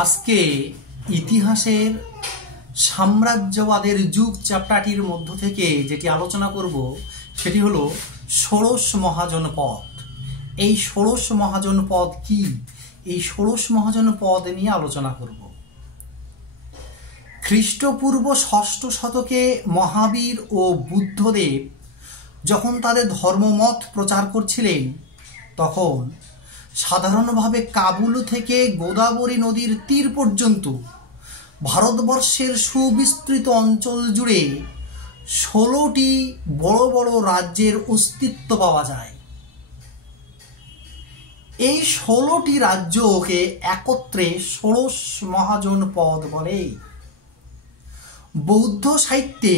আজকে ইতিহাসের সাম্রাজ্যবাদের যুগ চ্যাপ্টারটির মধ্য থেকে যেটি আলোচনা করব সেটি হলো ষোড়শ মহাজনপদ। এই ষোড়শ মহাজনপদ কি? এই ষোড়শ মহাজনপদ নিয়ে আলোচনা করব। খ্রিস্টপূর্ব ষষ্ঠ শতকে মহাবীর ও বুদ্ধদেব যখন তাদের ধর্মমত প্রচার করছিলেন, তখন সাধারণভাবে কাবুল থেকে গোদাবরী নদীর তীর পর্যন্ত ভারতবর্ষের সুবিস্তৃত অঞ্চল জুড়ে 16টি বড় বড় রাজ্যের অস্তিত্ব পাওয়া যায়। এই 16টি রাজ্যকে একত্রে ষোড়শ মহাজনপদ বলে। বৌদ্ধ সাহিত্যে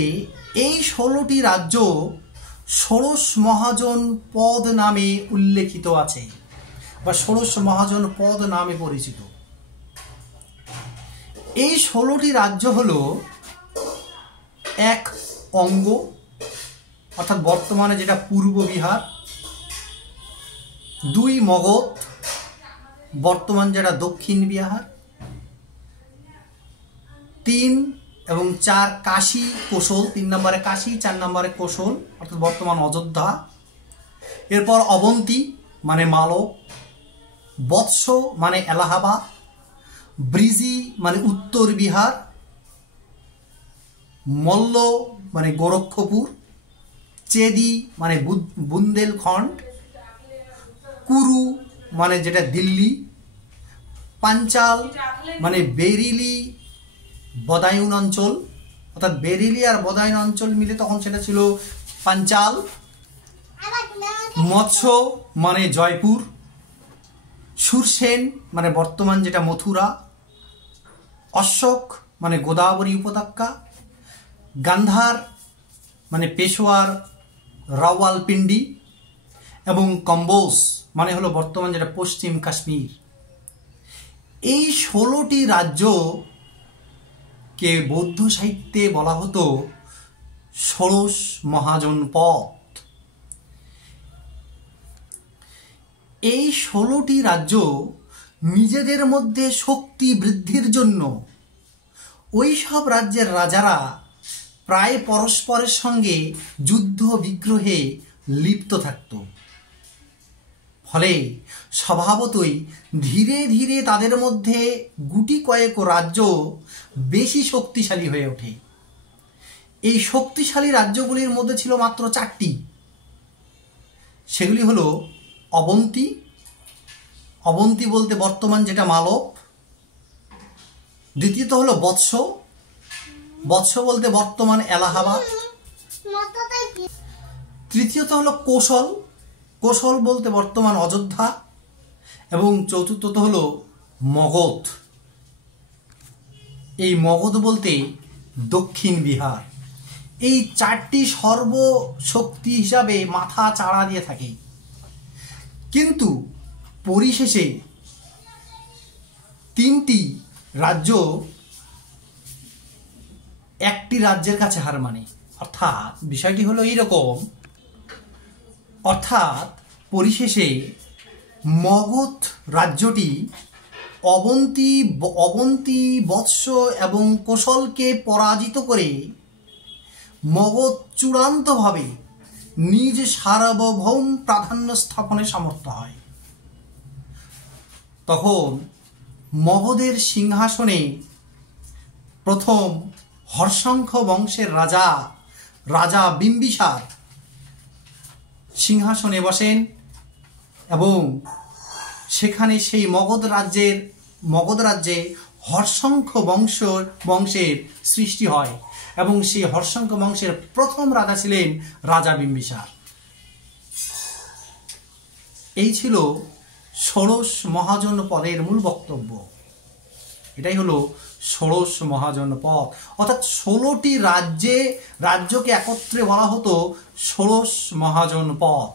এই 16টি রাজ্য ষোড়শ মহাজনপদ নামে উল্লেখিত আছে বা ষোড়শ মহাজনপদ নামে পরিচিত। এই 16টি রাজ্য হল এক অঙ্গ, অর্থাৎ বর্তমানে যেটা পূর্ব বিহার, 2 মগধ, বর্তমান যেটা দক্ষিণ বিহার, 3 এবং 4 কাশী কোশল, 3 নম্বরে কাশী, 4 নম্বরে কোশল অর্থাৎ বর্তমান অযোধ্যা। এরপর অবন্তী মানে মালব, বৎস মানে এলাহাবাদ, ব্রিজি মানে উত্তর বিহার, মল্ল মানে গোরক্ষপুর, চেদি মানে বুন্দেলখণ্ড, কুরু মানে যেটা দিল্লি, পাঞ্চাল মানে বেরিলি বদায়ুন অঞ্চল, অর্থাৎ বেরিলি আর বদায়ুন অঞ্চল মিলে তখন সেটা ছিল পাঞ্চাল, মৎস্য মানে জয়পুর, সুরসেন মানে বর্তমান যেটা মথুরা, অশোক মানে গোদাবরী উপত্যকা, গান্ধার মানে পেশোয়ার রাওয়ালপিন্ডি এবং কম্বোজ মানে হলো বর্তমান যেটা পশ্চিম কাশ্মীর। এই 16টি রাজ্যকে বৌদ্ধ সাহিত্যে বলা হতো ষোড়শ মহাজনপদ। এই 16টি রাজ্য নিজেদের মধ্যে শক্তি বৃদ্ধির জন্য ওই সব রাজ্যের রাজারা প্রায় পরস্পরের সঙ্গে যুদ্ধ বিগ্রহে লিপ্ত থাকত। ফলে স্বভাবতই ধীরে ধীরে তাদের মধ্যে গুটি কয়েক রাজ্য বেশি শক্তিশালী হয়ে ওঠে। এই শক্তিশালী রাজ্যগুলির মধ্যে ছিল মাত্র 4টি। সেগুলি হলো অবন্তী, অবন্তী বলতে বর্তমান যেটা মালব, দ্বিতীয়ত হলো বৎস, বৎস বলতে বর্তমান এলাহাবাদ, তৃতীয়ত হলো কোশল, কোশল বলতে বর্তমান অযোধ্যা, এবং চতুর্থত হলো মগধ, এই মগধ বলতে দক্ষিণ বিহার। এই 4টি সর্বশক্তি হিসাবে মাথা চাড়া দিয়ে থাকে, কিন্তু পরিশেষে 3টি রাজ্য একটি রাজ্যের কাছে হার মানে। অর্থাৎ বিষয়টি হলো এইরকম, অর্থাৎ পরিশেষে মগধ রাজ্যটি অবন্তী, বৎস এবং কোশলকে পরাজিত করে মগধ চূড়ান্তভাবে নিজ সার্বভৌম প্রাধান্য স্থাপনে সমর্থ হয়। তখন মগধের সিংহাসনে প্রথম হর্ষাঙ্ক বংশের রাজা বিম্বিসার সিংহাসনে বসেন এবং সেখানে সেই মগধ রাজ্যে হর্ষাঙ্ক বংশের সৃষ্টি হয় এবং সেই হর্ষাঙ্ক বংশের প্রথম রাজা ছিলেন রাজা বিম্বিসার। এই ছিল ষোড়শ মহাজনপদের মূল বক্তব্য। এটাই হলো ষোড়শ মহাজনপদ, অর্থাৎ 16টি রাজ্যকে একত্রে বলা হতো ষোড়শ মহাজনপদ।